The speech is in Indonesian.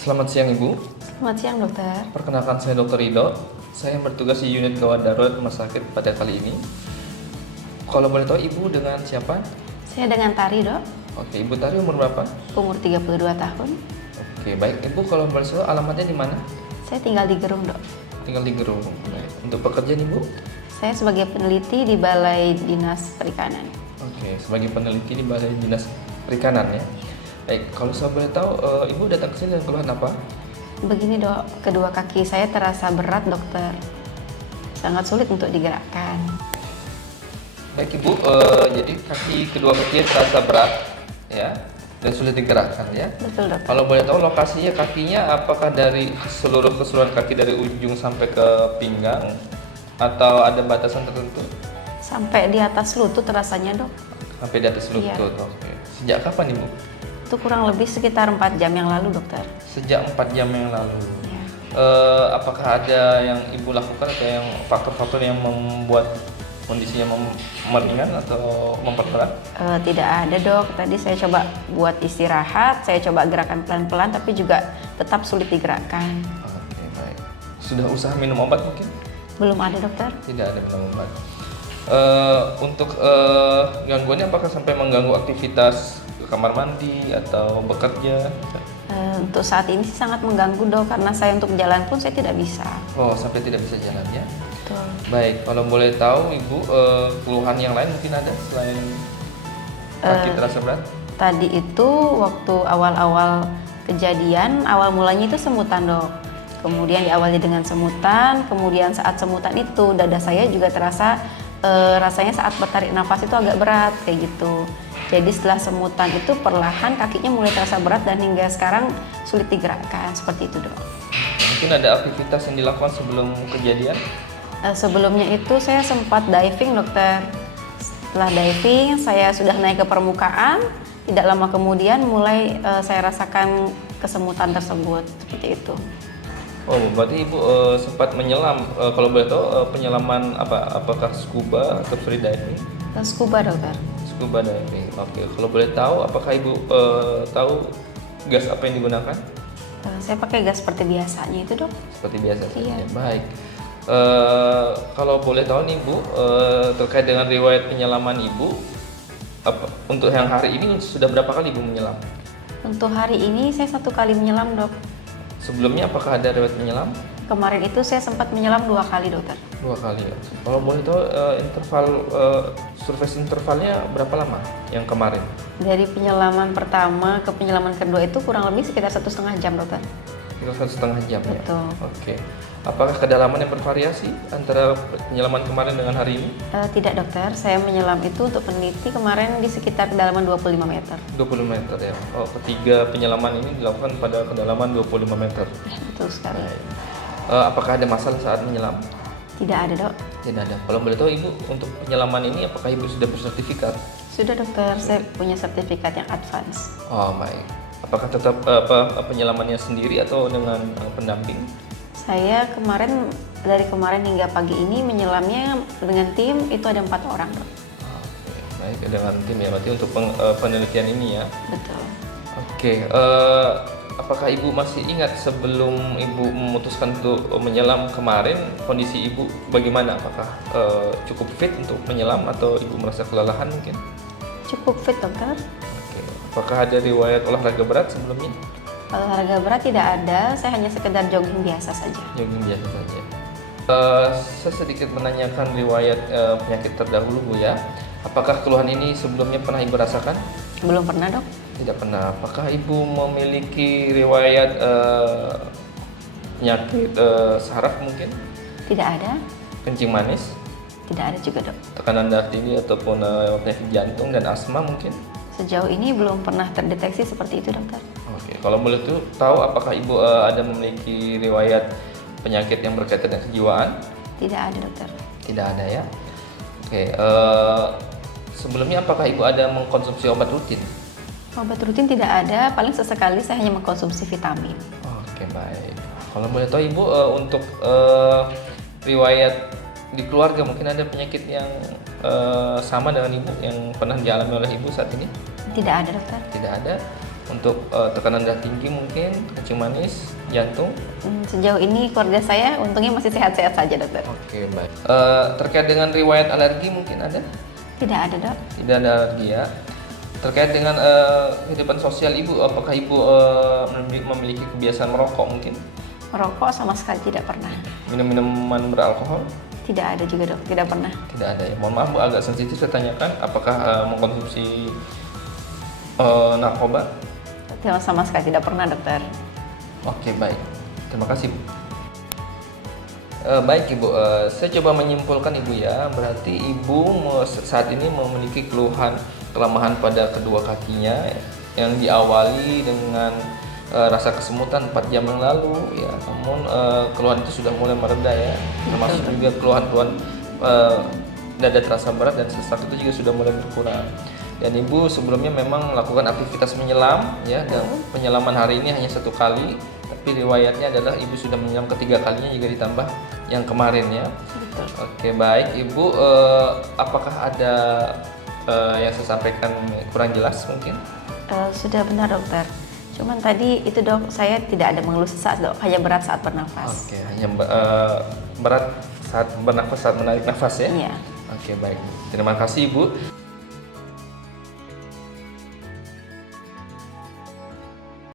Selamat siang Ibu, Selamat siang dokter. perkenalkan saya Dr. Rido. Saya yang bertugas di unit gawat darurat rumah sakit pada kali ini. Kalau boleh tahu Ibu dengan siapa? Saya dengan Tari dok, Oke, Ibu Tari umur berapa? umur 32 tahun. Oke, baik Ibu, kalau boleh tahu alamatnya di mana? Saya tinggal di Gerung dok. Tinggal di Gerung. Baik. Untuk pekerjaan Ibu? Saya sebagai peneliti di Balai Dinas Perikanan. Oke, sebagai peneliti di Balai Dinas Perikanan ya. Baik, kalau saya boleh tahu Ibu datang ke sini dengan keluhan apa? Begini dok, kedua kaki saya terasa berat dokter. Sangat sulit untuk digerakkan. Baik Ibu, jadi kedua kaki terasa berat ya dan sulit digerakkan ya. Betul dokter. Kalau boleh tahu lokasinya kakinya apakah dari seluruh keseluruhan kaki dari ujung sampai ke pinggang atau ada batasan tertentu? Sampai di atas lutut rasanya dok. Sampai di atas lutut. Iya. Oke. Sejak kapan Ibu? Itu kurang lebih sekitar 4 jam yang lalu dokter. Sejak 4 jam yang lalu. Ya. Apakah ada yang Ibu lakukan atau yang faktor-faktor yang membuat kondisinya meringan atau memperberat? Tidak ada dok, tadi saya coba buat istirahat, saya coba gerakan pelan-pelan tapi juga tetap sulit digerakkan. Oke, baik. Sudah usaha minum obat mungkin? Belum ada dokter. Tidak ada minum obat. Untuk gangguannya apakah sampai mengganggu aktivitas ke kamar mandi atau bekerja? Untuk saat ini sih sangat mengganggu dok, karena saya untuk jalan pun saya tidak bisa. Oh, sampai tidak bisa jalan ya? Betul. Baik, kalau boleh tahu Ibu, keluhan yang lain mungkin ada selain kaki terasa berat? Tadi itu waktu awal-awal kejadian, awal mulanya itu semutan dok. Kemudian diawali dengan semutan, kemudian saat semutan itu dada saya juga terasa rasanya saat bertarik nafas itu agak berat kayak gitu. Jadi setelah semutan itu perlahan kakinya mulai terasa berat dan hingga sekarang sulit digerakkan seperti itu dok. Mungkin ada aktivitas yang dilakukan sebelum kejadian? Sebelumnya itu saya sempat diving dokter. Setelah diving saya sudah naik ke permukaan, tidak lama kemudian mulai saya rasakan kesemutan tersebut seperti itu. Oh, berarti Ibu sempat menyelam. Kalau boleh tahu penyelaman apa? Apakah scuba atau free diving? Scuba dokter. Scuba diving. Oke, kalau boleh tahu apakah Ibu tahu gas apa yang digunakan? Saya pakai gas seperti biasanya itu dok. Seperti biasa saja. Iya. Baik. Kalau boleh tahu nih Bu, terkait dengan riwayat penyelaman Ibu, untuk yang hari ini sudah berapa kali Ibu menyelam? Untuk hari ini saya 1 kali menyelam dok. Sebelumnya apakah ada riwayat menyelam? Kemarin itu saya sempat menyelam 2 kali dokter. 2 kali ya. Kalau boleh tahu interval surface intervalnya berapa lama yang kemarin? Dari penyelaman pertama ke penyelaman kedua itu kurang lebih sekitar 1,5 jam dokter. Itu 1,5 jam ya. Betul. Oke. Apakah kedalaman yang bervariasi antara penyelaman kemarin dengan hari ini? Tidak dokter, saya menyelam itu untuk peneliti kemarin di sekitar kedalaman 25 meter. 20 meter ya. Oh, ketiga penyelaman ini dilakukan pada kedalaman 25 meter. Betul sekali. Baik. Apakah ada masalah saat menyelam? Tidak ada dok. Tidak ada. Kalau boleh tahu Ibu, untuk penyelaman ini apakah Ibu sudah bersertifikat? Sudah dokter, saya punya sertifikat yang advance. Oh, baik. Apakah tetap penyelamannya sendiri atau dengan pendamping? Saya dari kemarin hingga pagi ini menyelamnya dengan tim itu ada 4 orang dok. Oke, baik dengan tim ya. Berarti untuk penelitian ini ya. Betul. Oke, apakah Ibu masih ingat sebelum Ibu memutuskan untuk menyelam kemarin, kondisi Ibu bagaimana? Apakah cukup fit untuk menyelam atau Ibu merasa kelelahan mungkin? Cukup fit dokter. Oke, apakah ada riwayat olahraga berat sebelumnya? Olahraga berat tidak ada, saya hanya sekedar jogging biasa saja. Jogging biasa saja. Saya sedikit menanyakan riwayat penyakit terdahulu Bu ya. Apakah keluhan ini sebelumnya pernah Ibu rasakan? Belum pernah dok. Tidak pernah. Apakah Ibu memiliki riwayat penyakit saraf mungkin? Tidak ada. Kencing manis? Tidak ada juga dok. Tekanan darah tinggi ataupun penyakit jantung dan asma mungkin? Sejauh ini belum pernah terdeteksi seperti itu dokter. Oke, kalau boleh tahu apakah Ibu ada memiliki riwayat penyakit yang berkaitan dengan kejiwaan? Tidak ada dokter. Tidak ada ya. Oke, sebelumnya apakah Ibu ada mengkonsumsi obat rutin? Obat rutin tidak ada, paling sesekali saya hanya mengkonsumsi vitamin. Oke, baik. Kalau boleh tahu Ibu untuk riwayat di keluarga mungkin ada penyakit yang sama dengan Ibu yang pernah dialami oleh Ibu saat ini? Tidak ada dokter. Tidak ada. Untuk tekanan darah tinggi mungkin, kencing manis, jantung. Sejauh ini keluarga saya untungnya masih sehat-sehat saja, dokter. Oke, baik. Terkait dengan riwayat alergi mungkin ada? Tidak ada, dok. Tidak ada alergi ya. Terkait dengan kehidupan sosial ibu, apakah ibu memiliki kebiasaan merokok mungkin? Merokok sama sekali tidak pernah. Minum minuman beralkohol? Tidak ada juga, dok. Tidak pernah. Tidak ada ya. Mohon maaf Bu, agak sensitif saya tanyakan, apakah mengkonsumsi narkoba? Sama sekali tidak pernah, dokter. Oke, baik. Terima kasih Bu. Baik Ibu, saya coba menyimpulkan Ibu ya, berarti Ibu saat ini memiliki keluhan kelemahan pada kedua kakinya yang diawali dengan rasa kesemutan 4 jam yang lalu ya, namun keluhan itu sudah mulai mereda ya, termasuk juga keluhan-keluhan dada terasa berat dan sesak itu juga sudah mulai berkurang. Dan Ibu sebelumnya memang melakukan aktivitas menyelam ya, dan penyelaman hari ini hanya 1 kali, tapi riwayatnya adalah Ibu sudah menyelam ketiga kalinya juga ditambah yang kemarin ya. Betul. Oke, baik Ibu, apakah ada yang saya sampaikan kurang jelas mungkin? Sudah benar, dokter. Cuman tadi itu, dok, saya tidak ada mengeluh sesak, dok, hanya berat saat bernafas. Oke, hanya berat saat bernafas, saat menarik nafas ya? Iya. Oke, baik. Terima kasih Ibu.